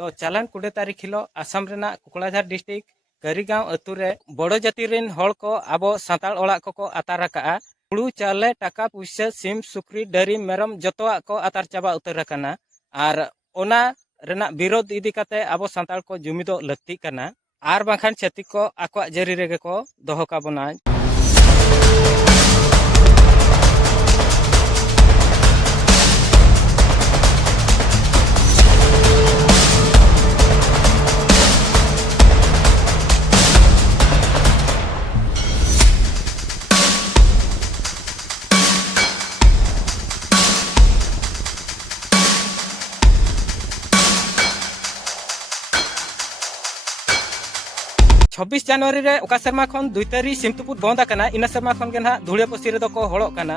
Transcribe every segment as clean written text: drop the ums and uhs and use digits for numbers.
तो चालान 20 तारीख हिलो आसाम रेना कोकड़ाझार डिस्ट्रिक्ट करीगांव अतु रे बड़ो जाति रेन हड़ को आबो साताल ओड़ा को आतार का हुड़ू चाले टाका पुइसा सिम सुक्री डरी मेरम जतोआ को आतार चाबा उतर कना आर ओना रेना विरोध इदी काते आबो साताल को जुमिदो लक्ति कना आर बाखान छाती को आकवा जरी रेगे को दोहो काबोना। 26 जनवरी रे ओका शर्मा खन 2 तारीख सिमतुपुर बंद कना इना शर्मा खन के ना धुड़िया पसी रे को हड़ो कना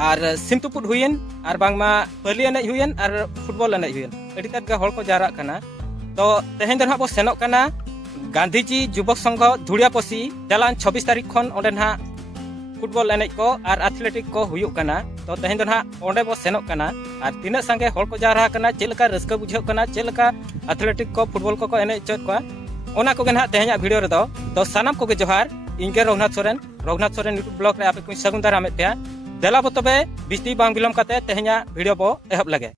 आर सिमतुपुर हुयन आर बांगमा पली एने हुयन आर फुटबॉल एने हुयन अडी तक हड़ को जारा कना। तो तेहेन दन बो सेनोक कना गांधीजी युवक संघ धुड़िया पसी चालान 26 तारीख खन ओंडे ना फुटबॉल एने को आर एथलेटिक को हुयुक कना। तो तेहेन दन ओंडे बो सेनोक कना आर तिना संगे हड़ को जारा कना चेलका रस्का बुझो कना चेलका एथलेटिक को फुटबॉल को एने चोट को ओना को ना तेहना वीडियो रे तो सानाम को जोहार इनके रघुनाथ सोरेन यूट्यूब ब्लॉग रे आपे कुछ सगुन दाराम पे देला बो तबे बिस्ती बांग बिलम काते तेहना वीडियो बो एहब लगे।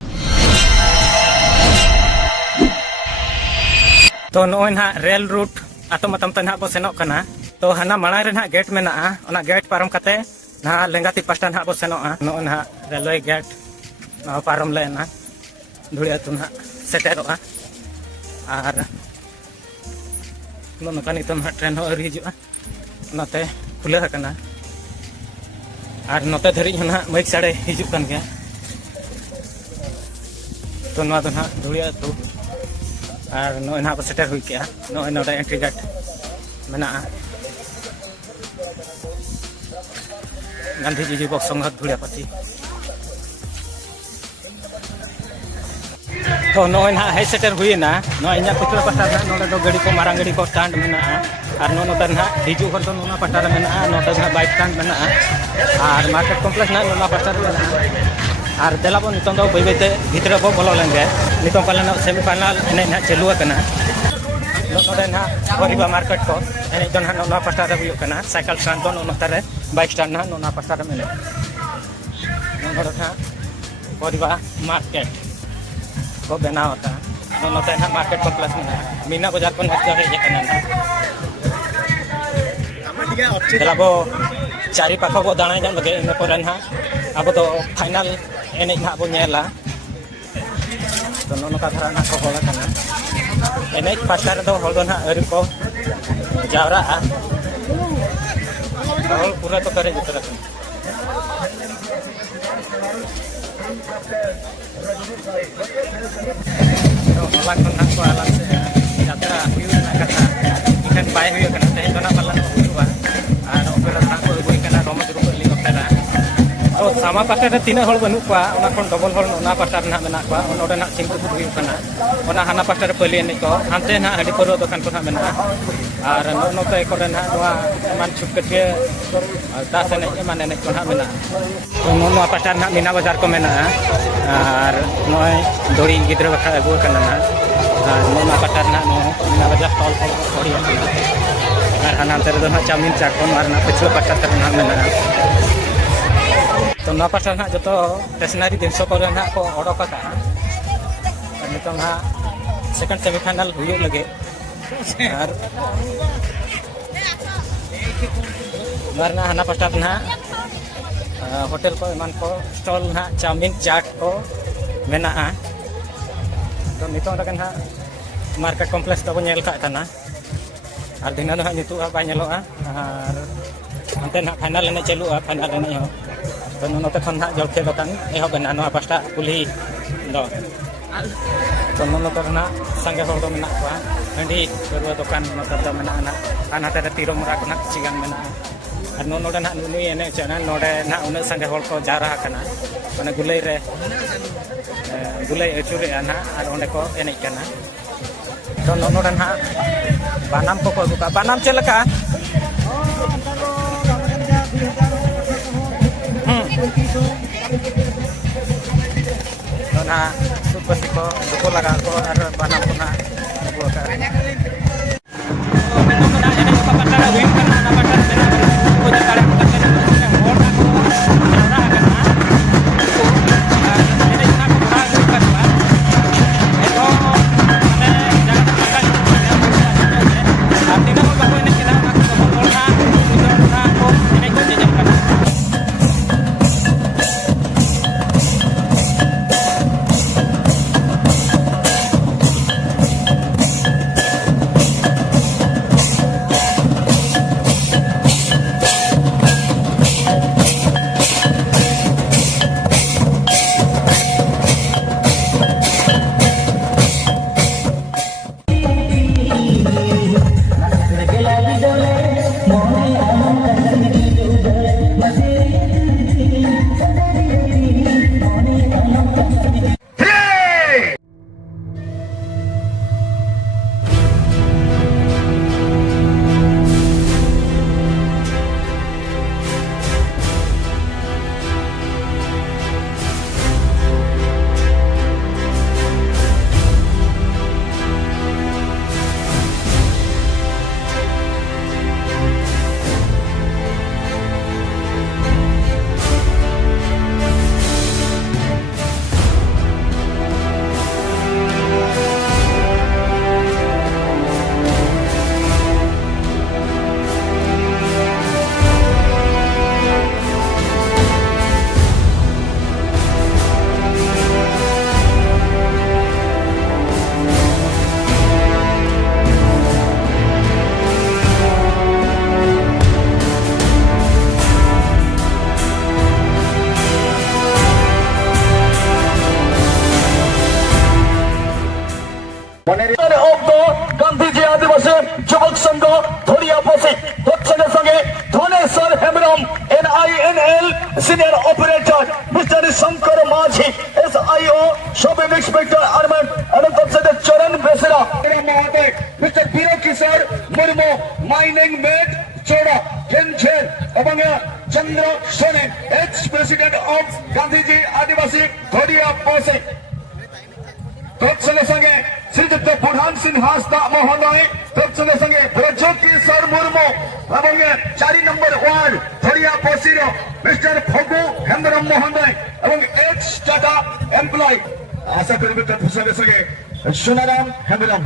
तो नोय ना रेल रूट आतम आतम तना बो सेनोक कना। तो हाना माणा रे ना गेट मेना ओना गेट पारम काते ना लेंगाती पास्टा ना बो सेनोआ नोय ना रेलवे गेट ना पारम लेना धुड़िया तु ना सेटेरोआ आर नोका नितम ट्रेन हो अरी हिजुआ नते खुले हकना आर नते धरी ना मैक साड़े हिजुक कन गया। तो नोआ तो ना धुड़िया तो आर नोय ना सेटर हुई के नोय नोडे एंट्री गेट मेना गांधीजी युवक संघ धुड़िया पसी। तो नोय ना है सेटर हुई ना नोय इना पिछला पट्टा ना नोडे दो गाड़ी को मारांग गाड़ी को स्टैंड मेना आर नोडे ना हिजु हर तो नोना पट्टा रे मेना नोडे ना बाइक स्टैंड मेना आर मार्केट कॉम्प्लेक्स ना नोना पट्टा रे मेना आर देला बो नितम दो बैबेते भितर बो बोलो लेंगे नितम पालन सेमीफाइनल एने ना चालू कना नोडे ना परिबा मार्केट को एने दो ना नोना पट्टा रे हुई कना साइकिल स्टैंड दो नोना तारे बाइक स्टैंड ना नोना पट्टा रे मेना नोडे ना परिबा मार्केट को बना होता नोते ना मार्केट कॉम्प्लेक्स में मीना बाजार को नष्ट है जे कना देला बो चारि पाखो बो दाणा जाम लगे इन पर ना अब तो फाइनल एने ना बो नेला। तो नोका धरा ना को होला कना एने पास्टा रे दो होल ना अरि को जावरा और पूरा तो करे जतरा तो होला खन को आलाम से यात्रा हुई ना कथा इखन बाय हुई कना तेन दोना पालन हुआ आर ओपेरा ना को हुई कना रोमज रुप ली ओपेरा। तो सामा पाटे रे तीना हल बनु को ओना खन डबल हल ओना पाटा ना मेना को ओडे ना चिंकु हुई कना ओना हाना पाटा रे पली एने को हानते ना अडी परो दोकान को ना मेना आर नोते को रे ना नोआ मान छुटके दास एने मान एने को ना मेना। तो नोआ पाटा ना मीना बाजार को मेना आर नोय दोड़ी गिद्र बखा अगु कना ना आर नोना पाटा ना नो मीना बाजार टॉल थोड़ी आर हाना तेरे दो ना चाउमिन चाट को मारना पिछले पाटा तक ना मेना। तो ना पाटा ना जो तो स्टेशनरी जिनसो को ना को ऑर्डर का नितो ना सेकंड सेमीफाइनल हुई लगे आर मारना हाना पाटा ना होटल को मान को स्टॉल ना चाउमिन चाट को मेना। तो नितो ना मार्केट कॉम्प्लेक्स तो नेल का तना आर दिना ना नितो बा नेलोआ आर अंते ना फाइनल एने चालुआ फाइनल एने हो। तो नोते खन ना जलखे दोकान एहो बना नोआ पास्टा कुली दो तो नोते ना संगे हर दो मेना को हंडी बरुआ दोकान नोते दो मेना ना आनाते रे तीरो मुरा को ना चिगान मेना आर नोडे ना नुई एने चना नोडे ना उन संगे हर को जारा कना माने गुलई रे गुलई अचुरे ना आर ओंडे को एने कना। तो नोडे ना बानाम को अगुका बानाम चलका तो ना सुपसी को दुको लगा को आर बानाम को ना of the Gandhiji Adivasi Jubak Sangha Dhoriya Posi Sange Sange Dhanesar Hemram NINL Senior Operator Mr. Shankar Majhi SIO Shopping Inspector Armand and Charan Besera Mr. Biro Kisar Murmu Mining Mate Chora Kenchen among Chandra Soni ex-president of Gandhiji Adivasi Dhoriya Posi संगे संगे श्रीयुक्त बुरहान सिंह हासदा महोदय संगे संगे ब्रजकिशोर मुर्मू एवं 4 number ward धरिया पोसीर mister फगु हेम्ब्रम महोदय एवं x Tata employ आशा करी संगे संगे सुनाराम हेम्ब्रम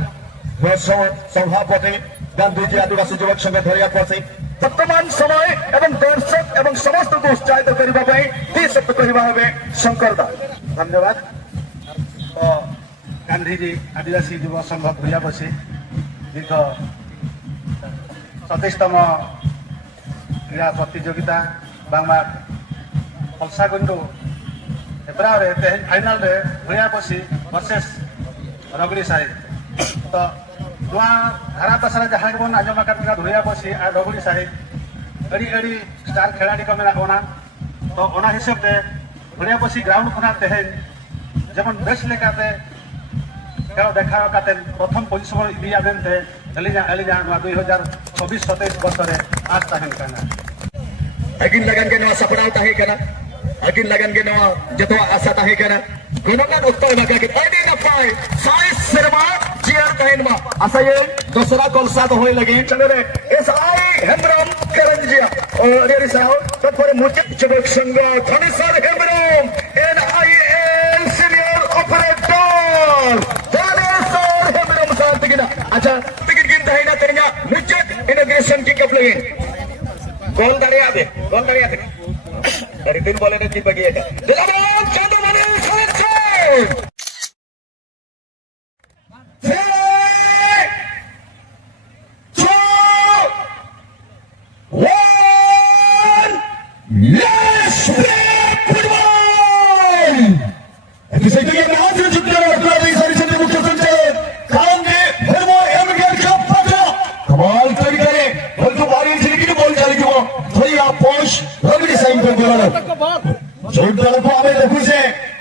सभापति गांधीजी आदिवासी युवक संघ धरिया पोसी वर्तमान समय एवं दर्शक एवं समस्त को उत्साहित करने शब्द कहवा शंकर दास धन्यवाद। गांधीजी आदिवासी युव संघ धरिया पोसी दीर्घ 27तम क्रीड़ा प्रतियोगिता बांगमा फलसागुंडू एप्रावे फाइनल रे धरिया पोसी वर्सेस रगड़ी साई तो नुआ धारा पासरा जहां के बन आजमा का धरिया पोसी आ रगड़ी साई अड़ी अड़ी स्टार खिलाड़ी को मेरा ओना तो ओना हिसाब से धरिया पोसी ग्राउंड खुना तेहन जेमन बेस्ट लेकाते खेल देखा प्रथम पोजिशन इदिया बेनते एलिजा 2026-27 वर्ष रे आज ताहन काना अगिन लगन के नवा सपना ताहे कना अगिन लगन के नवा जतो आशा ताहे कना गुणगान उत्तर लगा के आइडेंटिफाई साइज शर्मा चियर कहनमा आशा ये दूसरा कॉल साथ होए लगे चले रे एसआई हेम्ब्रम करंजिया और रे साहब तत्पर मुझे चबक संघ Dhanesar Hembram NIL senior operator अच्छा टिकट गिन दहिना तेरिया मुझे इनॉग्रेशन की कब लगे गोल दरिया दे dari tin boleh nanti bagi ada dalam contoh mana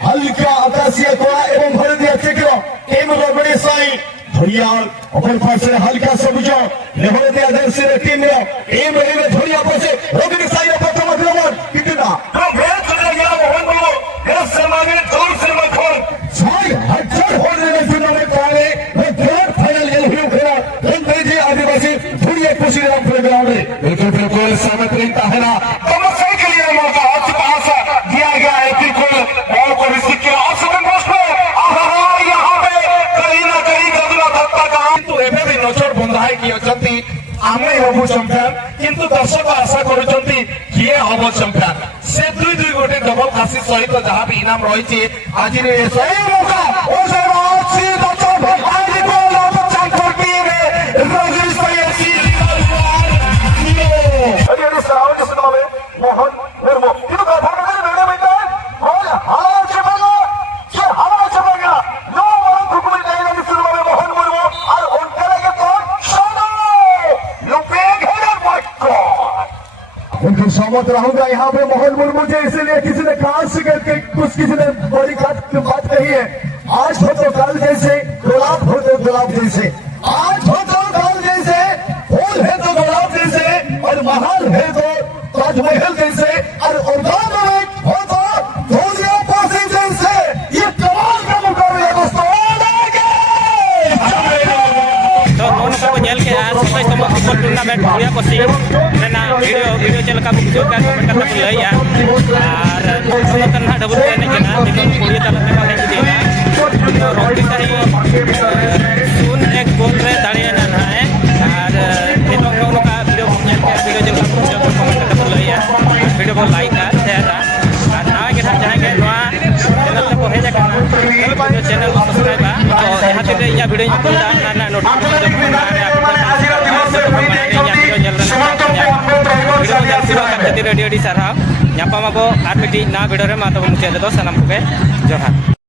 हल्का आकाशीय कोड़ा एवं भरतीय चक्र टीम रगड़ी साई धरिया अपन पास हल्का सबुज भरतीय दर्शी टीम टीम रे धरिया पास रगड़ी साई प्रथम नंबर कितना तो भेद चले गया मोहन बोलो ये समाने जोर से मखोल 6000 होने ने टूर्नामेंट काले वे ग्रैंड फाइनल ये हुई खेला गांधीजी आदिवासी धुरिया कुशी राम प्लेग्राउंड में बिल्कुल सहमत रहता है ना दोनों सही के लिए मौका आज पास दिया गया है बिल्कुल और को रिसीव किया ऑप्शन पोस्ट पे यहां पे कहीं ना कहीं गदला धक्का का किंतु एबे भी नजर बंधाई की अछंती आमे होबु चैंपियन किंतु दर्शक आशा करूचंती किए होबो चैंपियन से दुई गोटे डबल खासी सहित जहां भी इनाम रही छी आज रे सही मौका ओ से अच्छी दर्शक आज को लोग चैंपियन टीम है रजिस पयसी अरे सराउंड सिनेमा में मोहन मुर्मू किंतु कथा में बेड़े में और हाल चलेगा ये हाल चलेगा नो वन हुकूमत नहीं लगी सिनेमा में मोहन मुर्मू और उनके लगे तो सोनो लुपेग है माय गॉड उनके सहमत रहूंगा यहाँ पे मोहन मुर्मू जी इसलिए किसी ने कहा करके कुछ किसी ने बड़ी बात कही है आज हो तो कल जैसे गुलाब हो तो गुलाब जैसे आज हो तो कल जैसे फूल है तो गुलाब जैसे और महल है तो ताजमहल जैसे और ऑर्गेनिक हो तो धोरिया पासिंग जैसे ये कमाल का मुकाबला दोस्तों तो दोनों को जेल के आज 27 फुटबॉल टूर्नामेंट धरिया पोसी रेना वीडियो चलका बुझो का कमेंट करता को लइया और दोनों कन्हा डबल करने के ना देखो कोड़िया तलते को नहीं दिया तो रोटी सारी सुन एक गोल रे दाड़िया ना है और देखो दोनों का वीडियो चलका बुझो को कमेंट करता को लइया वीडियो को लाइक कर शेयर और ना के साथ जाएंगे नवा चैनल को हे जाकर चैनल को सब्सक्राइब तो यहाँ पे या वीडियो को ना नोटिफिकेशन रेडियो सारा नापामा को आर मिट्टी ना वीडियो रे मा तो मुचाद दो सनम को जोहार।